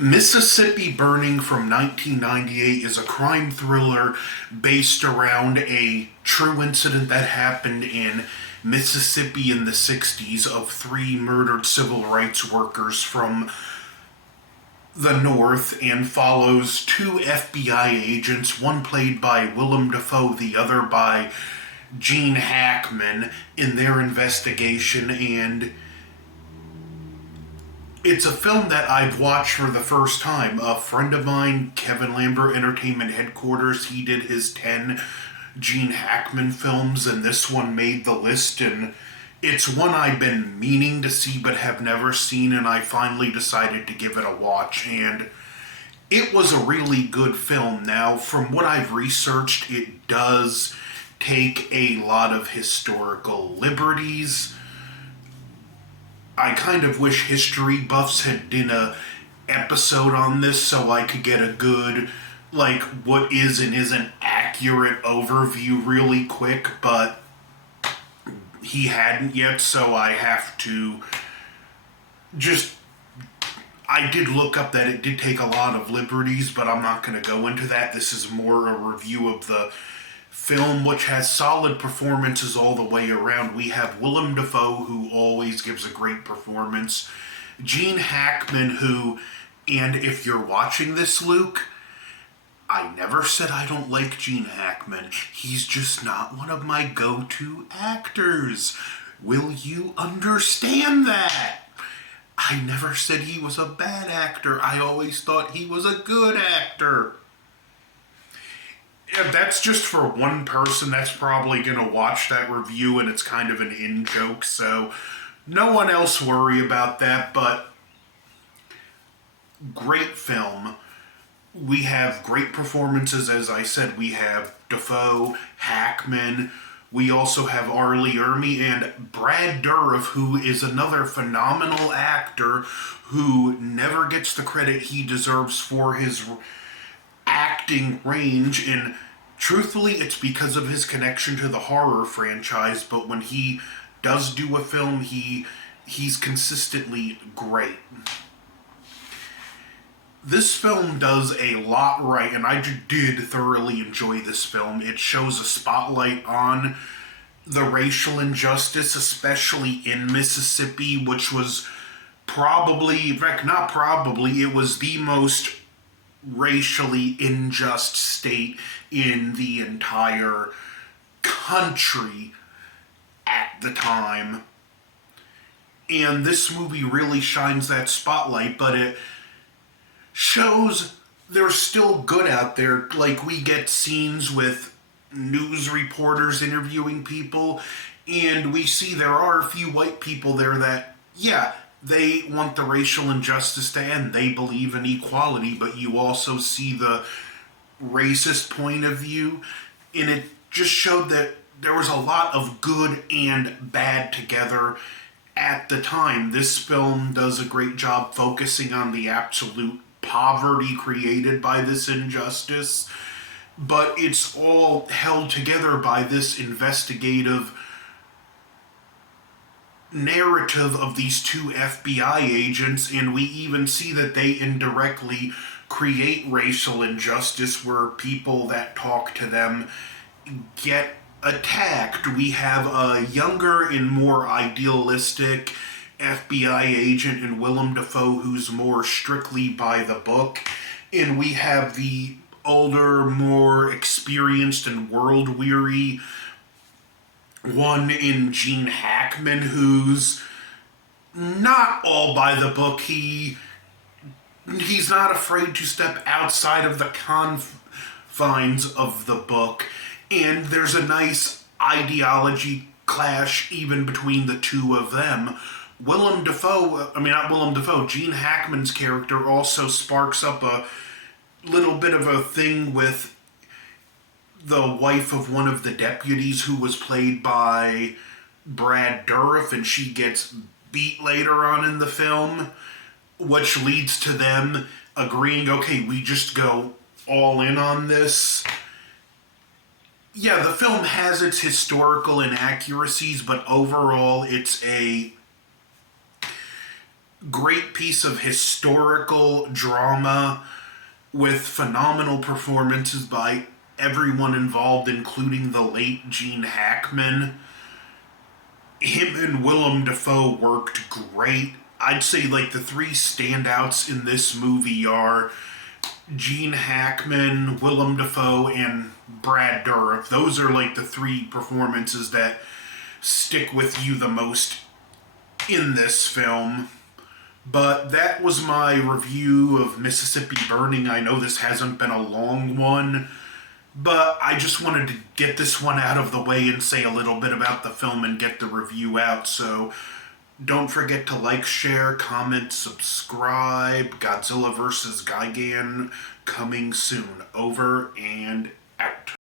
Mississippiburning from 1998 is a crime thriller based around a true incident that happened in Mississippi in the 60s of three murdered civil rights workers from the North, and follows two FBI agents, one played by Willem Dafoe, the other by Gene Hackman, in their investigation. And it's a film that I've watched for the first time. A friend of mine, Kevin Lambert, Entertainment Headquarters, he did his 10 Gene Hackman films, and this one made the list, and it's one I've been meaning to see but have never seen, and I finally decided to give it a watch, and it was a really good film. Now, from what I've researched, it does take a lot of historical liberties. I kind of wish history buffs had done a episode on this so I could get a good, like, what is and isn't accurate overview really quick, but he hadn't yet, so I have to just... I did look up that it did take a lot of liberties, but I'm not going to go into that. This is more a review of the film, which has solid performances all the way around. We have Willem Dafoe, who always gives a great performance. Gene Hackman, who, and if you're watching this, Luke, I never said I don't like Gene Hackman. He's just not one of my go-to actors. Will you understand that? I never said he was a bad actor. I always thought he was a good actor. Yeah, that's just for one person that's probably going to watch that review, and it's kind of an in-joke, so no one else worry about that, but great film. We have great performances, as I said. We have Dafoe, Hackman. We also have Arlie Ermy and Braddourif, who is another phenomenal actor who never gets the credit he deserves for his acting range, and truthfully it's because of his connection to the horror franchise, but when he does do a film, he's consistently great. This film does a lot right, and I did thoroughly enjoy this film. It shows a spotlight on the racial injustice, especially in Mississippi, which was probably, in fact, not probably, it was the most racially unjust state in the entire country at the time. And this movie really shines that spotlight, but it shows there's still good out there. Like, we get scenes with news reporters interviewing people, and we see there are a few white people there that, yeah, they want the racial injustice to end. They believe in equality, but you also see the racist point of view, and it just showed that there was a lot of good and bad together at the time. This film does a great job focusing on the absolute poverty created by this injustice, but it's all held together by this investigative narrative of these two FBI agents, and we even see that they indirectly create racial injustice where people that talk to them get attacked. We have a younger and more idealistic FBI agent in Willem Dafoe who's more strictly by the book, and we have the older, more experienced and world-weary one in Gene Hackman, who's not all by the book. He's not afraid to step outside of the confines of the book, and there's a nice ideology clash even between the two of them. Gene Hackman's character also sparks up a little bit of a thing with the wife of one of the deputies, who was played by Braddourif, and she gets beat later on in the film, which leads to them agreeing, okay, we just go all in on this. Yeah, the film has its historical inaccuracies, but overall it's a Great piece of historical drama with phenomenal performances by everyone involved, including the late Gene Hackman. Him and Willem Dafoe worked great. I'd say like the three standouts in this movie are Gene Hackman, Willem Dafoe, and Brad Dourif. Those are like the three performances that stick with you the most in this film. But that was my review of Mississippi Burning. I know this hasn't been a long one, but I just wanted to get this one out of the way and say a little bit about the film and get the review out. So don't forget to like, share, comment, subscribe. Godzilla vs. Gigan coming soon. Over and out.